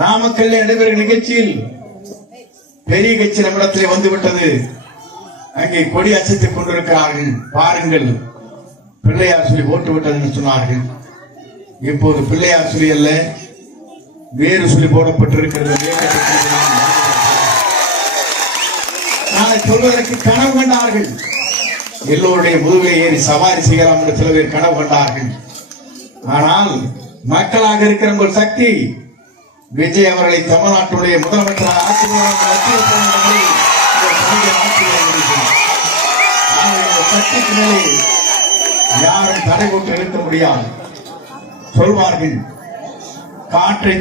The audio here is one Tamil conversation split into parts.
நாமக்கல் நடைபெறும் நிகழ்ச்சியில் பெரிய கட்சி நம்மிடத்தில் வந்துவிட்டது. அங்கே கொடி அசைத்துக் கொண்டிருக்கிறார்கள். பாருங்கள், பிள்ளையார் சொல்லி போட்டு விட்டது என்று சொன்னார்கள். இப்போது பிள்ளையார் சொல்லி அல்ல, வேறு சொல்லி போடப்பட்டிருக்கிறது. நாளை சொல்வதற்கு கனவு கண்டார்கள். எல்லோருடைய முதுகை ஏறி சவாரி செய்யலாம் என்று சில பேர் கனவு கண்டார்கள். ஆனால் மக்களாக இருக்கிற ஒரு சக்தி விஜய் அவர்களை தமிழ்நாட்டுடைய முதலமைச்சராக சக்திக்கு மேலே யாரும் தடை போட்டு நிறுத்த முடியாது. சொல்வார்கள், காற்றை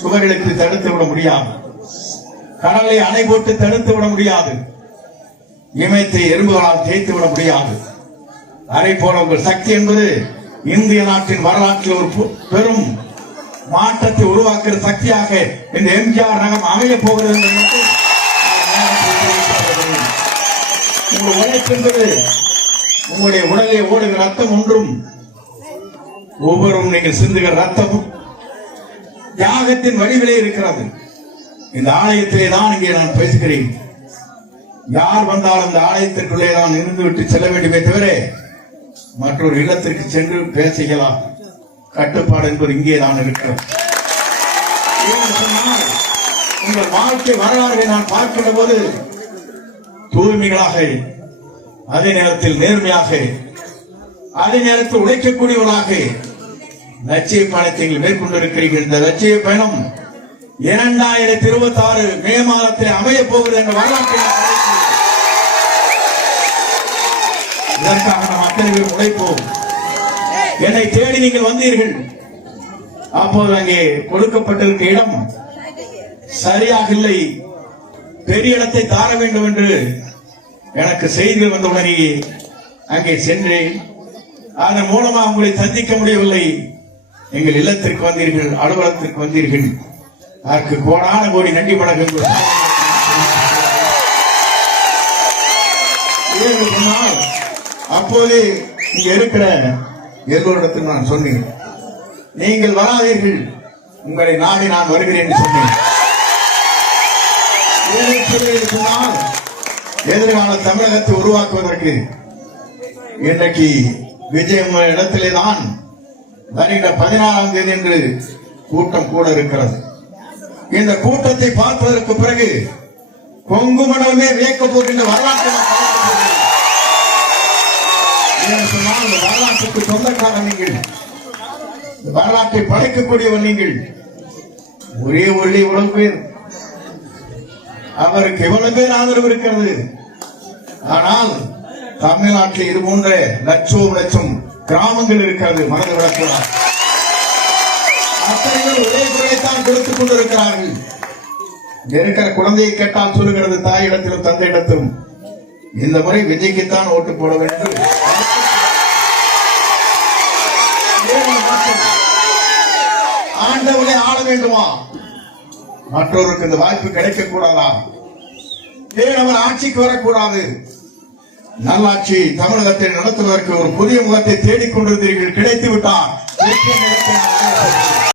சுவர்களுக்கு தடுத்து விட முடியாது, கடலை அணை போட்டு தடுத்து விட முடியாது, இமயத்தை எறும்புகளால் தேய்த்து விட முடியாது. அதை போல உங்கள் சக்தி என்பது இந்திய நாட்டின் வரலாற்றில் ஒரு பெரும் மாற்றத்தை உருவாக்குற சக்தியாக இந்த எம்ஜிஆர் நகம் அமைய போகிறது. உங்கள் உழைப்பு என்பது உங்களுடைய உடலை ஓடுகிற ரத்தம் ஒன்றும், ஒவ்வொரு நீங்கள் சிந்துகிற ரத்தமும் தியாகத்தின் வடிவிலே இருக்கிறது. இந்த ஆலயத்திலே தான் இங்கே நான் பேசுகிறேன். யார் வந்தாலும் இந்த ஆலயத்திற்குள்ளே தான் இருந்து விட்டு செல்ல வேண்டுமே தவிர மற்றொரு இல்லத்திற்கு சென்று பேசலாம். கட்டுப்பாடு என்பது இங்கே தான் இருக்கிறது. உங்கள் வாழ்க்கை வரலாறுகளை நான் பார்க்கிற போது தூய்மைகளாக, அதே நேரத்தில் நேர்மையாக, அதே நேரத்தில் உழைக்கக்கூடியவர்களாக லட்சிய பயணத்தை மேற்கொண்டிருக்கிறீர்கள். இந்த லட்சிய பயணம் 2026 மே மாதத்தில் அமைய போகிறது என்ற வரலாற்றை இதற்காக நாம் அத்தனை பேர் உழைப்போம். என்னை தேடி நீங்கள் வந்தீர்கள். அப்போது அங்கே கொடுக்கப்பட்டிருக்க இடம் சரியாக இல்லை, பெரிய இடத்தை தார வேண்டும் என்று எனக்கு செய்திகள் வந்தவுடனே அங்கே சென்றேன். அதன் மூலமாக உங்களை சந்திக்க முடியவில்லை. எங்கள் இல்லத்திற்கு வந்தீர்கள், அலுவலகத்திற்கு வந்தீர்கள். அதற்கு கோடான கோடி நன்றி வணக்கம். அப்போது இங்க இருக்கிற எல்லோரிடத்தில் நான் சொன்னேன், நீங்கள் வராதீர்கள், உங்களை நாடி நான் வருகிறேன் என்று சொன்னேன். சொன்னால் எதிர்கால தமிழகத்தை உருவாக்குவதற்கு இன்றைக்கு விஜய் இடத்திலே தான் வருகிற 14ஆம் தேதி என்று கூட்டம் கூட இருக்கிறது. இந்த கூட்டத்தை பார்ப்பதற்கு பிறகு கொங்கு மண்டலமே வியக்க போகின்ற வரலாற்று சொன்னால் இந்த வரலாற்றுக்கு சொந்தக்காரர் நீங்கள், வரலாற்றை படைக்கக்கூடியவர் நீங்கள். ஒரே ஒளி இவ்வளவு பேர், அவருக்கு இவ்வளவு பேர் ஆதரவு இருக்கிறது. ஆனால் தமிழ்நாட்டில் இது போன்ற லட்சம் கிராமங்கள் இருக்கிறது. மனது விளக்குகிறார், அத்தனை பேர் ஒரே குறையத்தான் கொடுத்துக் கொண்டிருக்கிறார்கள். இருக்கிற குழந்தையை கேட்டால் சொல்லுகிறது தாயிடத்திலும் தந்தையிடத்திலும், இந்த முறை விஜய்க்குத்தான் ஓட்டு போட வேண்டும். ஆண்டவனை ஆள வேண்டுமா? மற்றவருக்கு இந்த வாய்ப்பு கிடைக்க கூடாதா? ஏன் அவர் ஆட்சிக்கு வரக்கூடாது? நல்லாட்சி தமிழகத்தை நடத்துவதற்கு ஒரு புதிய முகத்தை தேடிக்கொண்டிருந்தீர்கள், கிடைத்து விட்டார்.